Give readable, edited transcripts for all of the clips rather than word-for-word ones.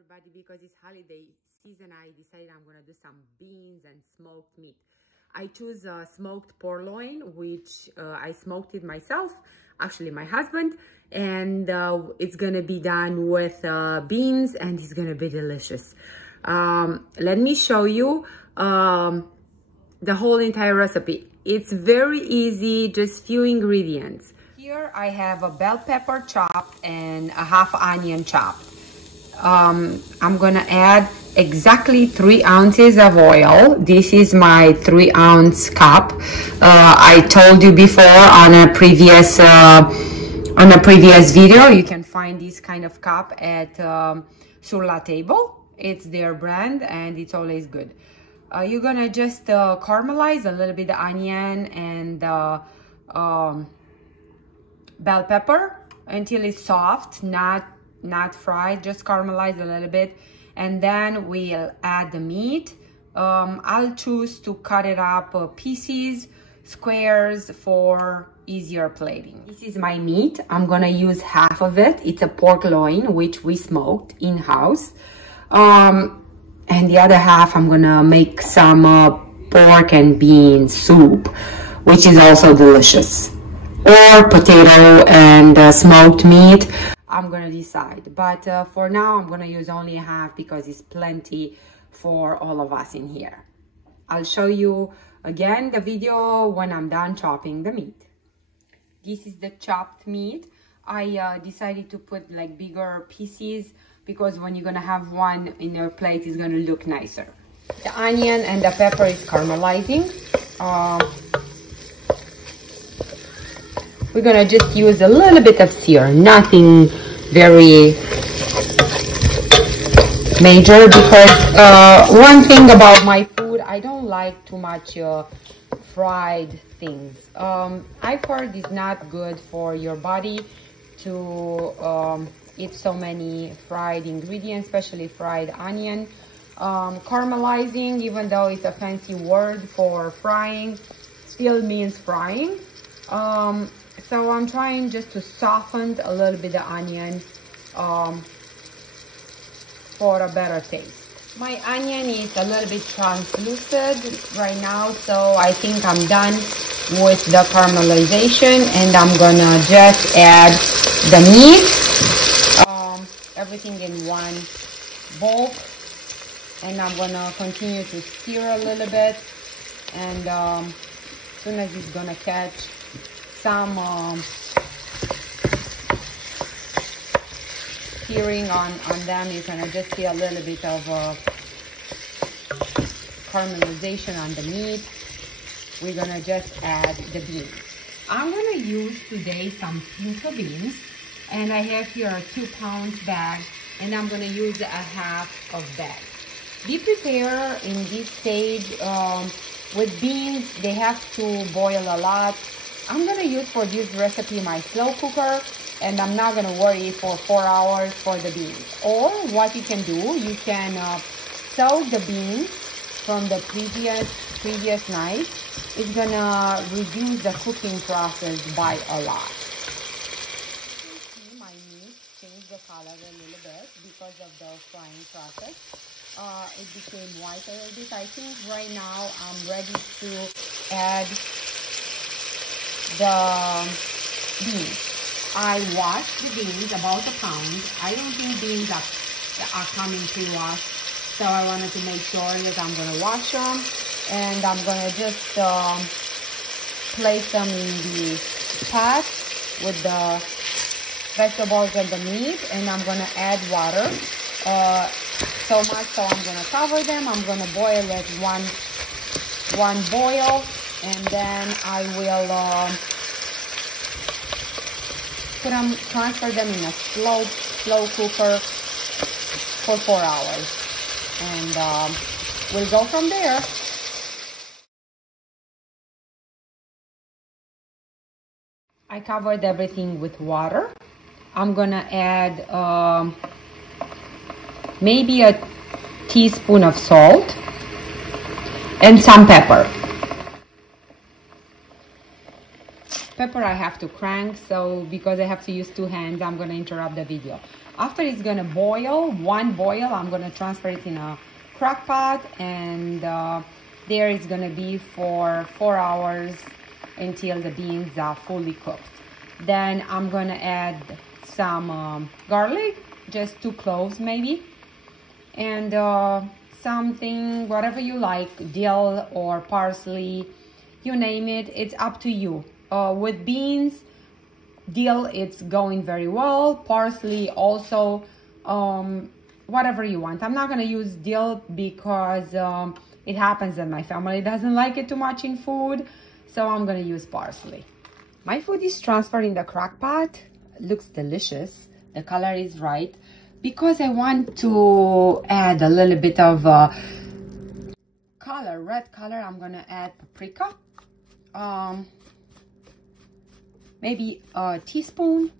everybody, because it's holiday season, I decided I'm gonna do some beans and smoked meat. I choose smoked pork loin, which I smoked it myself, actually my husband, and it's gonna be done with beans, and it's gonna be delicious. Let me show you the whole entire recipe. It's very easy, just few ingredients. Here I have a bell pepper chopped and a half onion chopped. I'm gonna add exactly 3 ounces of oil. This is my 3-ounce cup. I told you before on a previous video, you can find this kind of cup at Sur La Table. It's their brand and it's always good. You're gonna just caramelize a little bit the onion and bell pepper until it's soft, not fried, just caramelize a little bit, and then we'll add the meat. I'll choose to cut it up pieces, squares for easier plating. This is my meat. I'm gonna use half of it. It's a pork loin, which we smoked in-house. And the other half, I'm gonna make some pork and bean soup, which is also delicious. Or potato and smoked meat. I'm gonna decide, but for now I'm gonna use only half because it's plenty for all of us in here. I'll show you again the video when I'm done chopping the meat. This is the chopped meat. I decided to put like bigger pieces because when you're gonna have one in your plate, it's gonna look nicer. The onion and the pepper is caramelizing. We're gonna just use a little bit of sear, nothing very major, because one thing about my food, I don't like too much fried things. I've heard it's not good for your body to eat so many fried ingredients, especially fried onion. Caramelizing, even though it's a fancy word for frying, still means frying. So I'm trying just to soften a little bit the onion for a better taste. My onion is a little bit translucent right now, so I think I'm done with the caramelization, and I'm gonna just add the meat, everything in one bowl, and I'm gonna continue to stir a little bit, and as soon as it's gonna catch some searing on them, you're gonna just see a little bit of caramelization on the meat. We're gonna just add the beans. I'm gonna use today some pinto beans, and I have here a 2-pound bag, and I'm gonna use a half of bag. Be prepared in this stage with beans. They have to boil a lot. I'm gonna use for this recipe my slow cooker, and I'm not gonna worry for 4 hours for the beans. Or what you can do, you can soak the beans from the previous night. It's gonna reduce the cooking process by a lot. You can see my meat change the color a little bit because of the frying process. It became white a little bit. I think right now I'm ready to add the beans. I washed the beans, about a pound. I don't think beans are coming pre-washed, so I wanted to make sure that I'm going to wash them, and I'm going to just place them in the pot with the vegetables and the meat, and I'm going to add water so much, so I'm going to cover them. I'm going to boil it one boil, and then I will transfer them in a slow cooker for 4 hours, and we'll go from there. I covered everything with water. I'm gonna add maybe a teaspoon of salt and some pepper. Pepper I have to crank, so because I have to use 2 hands, I'm going to interrupt the video. After it's gonna boil, one boil, I'm gonna transfer it in a crock pot, and there it's gonna be for 4 hours until the beans are fully cooked. Then I'm gonna add some garlic, just 2 cloves maybe, and something, whatever you like, dill or parsley, you name it, it's up to you. With beans, dill, it's going very well. Parsley also, whatever you want. I'm not gonna use dill because it happens that my family doesn't like it too much in food, so I'm gonna use parsley. My food is transferred in the crock pot. Looks delicious. The color is right. Because I want to add a little bit of color, red color, I'm gonna add paprika. Maybe a teaspoon.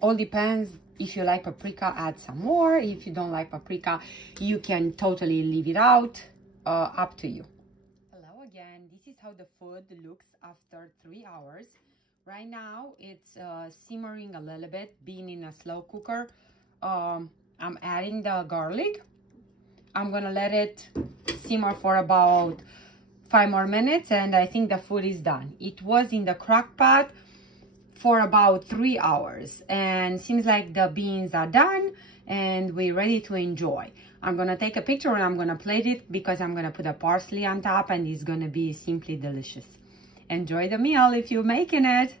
All depends. If you like paprika, add some more. If you don't like paprika, you can totally leave it out. Up to you. Hello again. This is how the food looks after 3 hours. Right now, it's simmering a little bit, being in a slow cooker. I'm adding the garlic. I'm gonna let it simmer for about 5 more minutes, and I think the food is done. It was in the crock pot for about 3 hours, and seems like the beans are done and we're ready to enjoy. I'm gonna take a picture and I'm gonna plate it because I'm gonna put a parsley on top, and it's gonna be simply delicious. Enjoy the meal if you're making it.